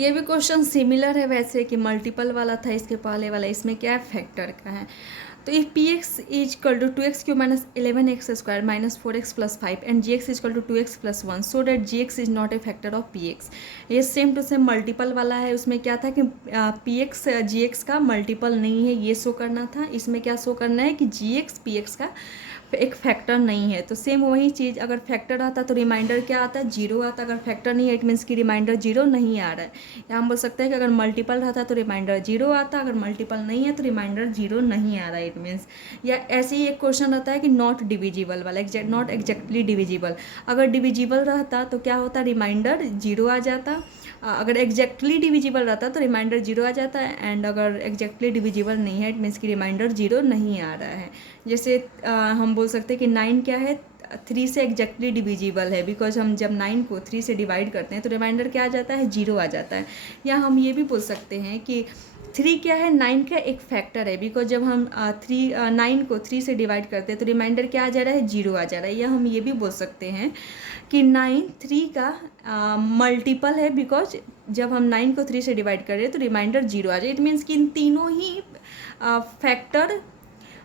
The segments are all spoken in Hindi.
ये भी क्वेश्चन सिमिलर है वैसे कि मल्टीपल वाला था इसके पहले वाला, इसमें क्या है फैक्टर का है। तो if P x is equal to 2x³ minus 11x² minus 4x plus 5 and G x is equal to 2x plus 1 so that G x is not a factor of P x. ये सेम टू सेम मल्टीपल वाला है, उसमें क्या था कि पी एक्स जी एक्स का मल्टीपल नहीं है ये शो करना था, इसमें क्या शो करना है कि जी एक्स पी एक्स का एक फैक्टर नहीं है। तो सेम वही चीज़, अगर फैक्टर आता तो रिमाइंडर क्या आता है, जीरो आता। अगर फैक्टर नहीं है इट मीन्स कि रिमाइंडर जीरो नहीं आ रहा है। या हम बोल सकते हैं कि अगर मल्टीपल रहता तो रिमाइंडर जीरो आता, अगर मल्टीपल नहीं है तो रिमाइंडर जीरो नहीं आ रहा है इट मीन्स। या ऐसे ही एक क्वेश्चन रहता है कि नॉट डिविजिबल वाला, नॉट एग्जैक्टली डिविजिबल। अगर डिविजिबल रहता तो क्या होता, रिमाइंडर जीरो आ जाता। अगर एग्जैक्टली डिविजिबल रहता तो रिमाइंडर जीरो आ जाता है, एंड अगर एग्जैक्टली डिविजिबल नहीं है इट मीन्स कि रिमाइंडर जीरो नहीं आ रहा है। जैसे हम बोल सकते हैं कि 9 क्या है, 3 से एग्जैक्टली डिविजिबल है, बिकॉज हम जब 9 को 3 से डिवाइड करते हैं तो रिमाइंडर क्या आ जाता है, जीरो आ जाता है। या हम ये भी बोल सकते हैं कि 3 क्या है, 9 का एक फैक्टर है, बिकॉज जब हम 9 को 3 से डिवाइड करते हैं तो रिमाइंडर क्या आ जा रहा है, जीरो आ जा रहा है। या हम ये भी बोल सकते हैं कि 9 3 का मल्टीपल है, बिकॉज जब हम 9 को 3 से डिवाइड कर रहे हैं तो रिमाइंडर जीरो आ जाए। इट मीन्स कि इन तीनों ही factor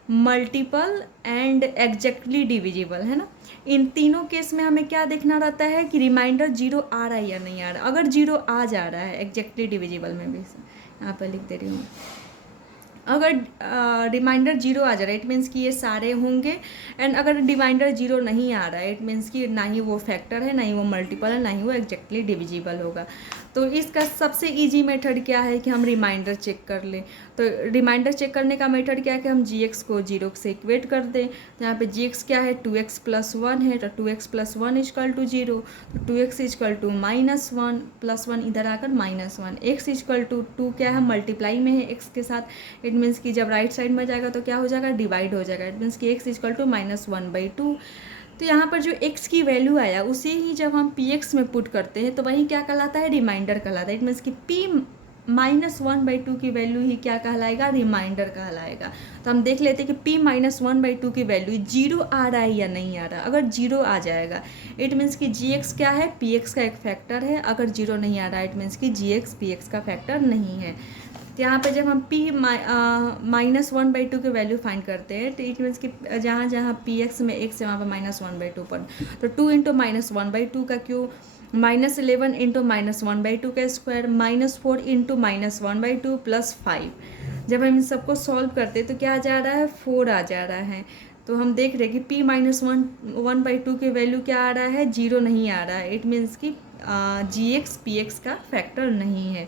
multiple and exactly divisible है ना। इन तीनों केस में हमें क्या देखना रहता है कि रिमाइंडर जीरो आ रहा है या नहीं आ रहा। अगर जीरो आ जा रहा है एग्जैक्टली डिविजिबल में भी, यहाँ पर लिख दे रही हूँ, अगर रिमाइंडर जीरो आ जा रहा है इट मीन्स कि ये सारे होंगे। एंड अगर रिमाइंडर जीरो नहीं आ रहा है इट मीन्स कि ना ही वो फैक्टर है, ना ही वो मल्टीपल है, ना ही वो एग्जैक्टली डिविजिबल होगा। तो इसका सबसे इजी मेथड क्या है कि हम रिमाइंडर चेक कर लें। तो रिमाइंडर चेक करने का मेथड क्या है कि हम जी एक्स को जीरो से इक्वेट कर दें। तो यहाँ पे जी एक्स क्या है, 2x प्लस 1 है, तो 2x plus 1 is equal to zero, तो 2x is equal to minus 1 plus 1 इधर आकर माइनस 1, x इजकल टू 2 क्या है, मल्टीप्लाई में है x के साथ। इट मीन्स कि जब राइट साइड में जाएगा तो क्या हो जाएगा, डिवाइड हो जाएगा। इट मीन्स कि x इजकल टू माइनस 1/2। तो यहाँ पर जो x की वैल्यू आया उसे ही जब हम px में पुट करते हैं तो वही क्या कहलाता है, रिमाइंडर कहलाता है। इट मीन्स कि p माइनस 1/2 की वैल्यू ही क्या कहलाएगा, रिमाइंडर कहलाएगा। तो हम देख लेते हैं कि p माइनस 1/2 की वैल्यू जीरो आ रहा है या नहीं आ रहा। अगर जीरो आ जाएगा इट मीन्स कि जी एक्स क्या है, पी एक्स का एक फैक्टर है। अगर जीरो नहीं आ रहा है इट मीन्स कि जी एक्स पी एक्स का फैक्टर नहीं है। तो यहाँ पे जब हम p माइनस 1/2 की वैल्यू फाइंड करते हैं तो इट मीन्स कि जहाँ जहाँ पी एक्स में x है वहाँ पर माइनस 1/2 पर, तो 2 इंटू माइनस 1/2 का क्यूब, माइनस 11 इंटू माइनस 1/2 का square, minus 4 into minus 1/2 plus 5। जब हम इन सबको सॉल्व करते हैं तो क्या आ जा रहा है, 4 आ जा रहा है। तो हम देख रहे हैं कि p माइनस 1/2 की वैल्यू क्या आ रहा है, जीरो नहीं आ रहा है। इट मीन्स कि जी एक्स पी एक्स का फैक्टर नहीं है।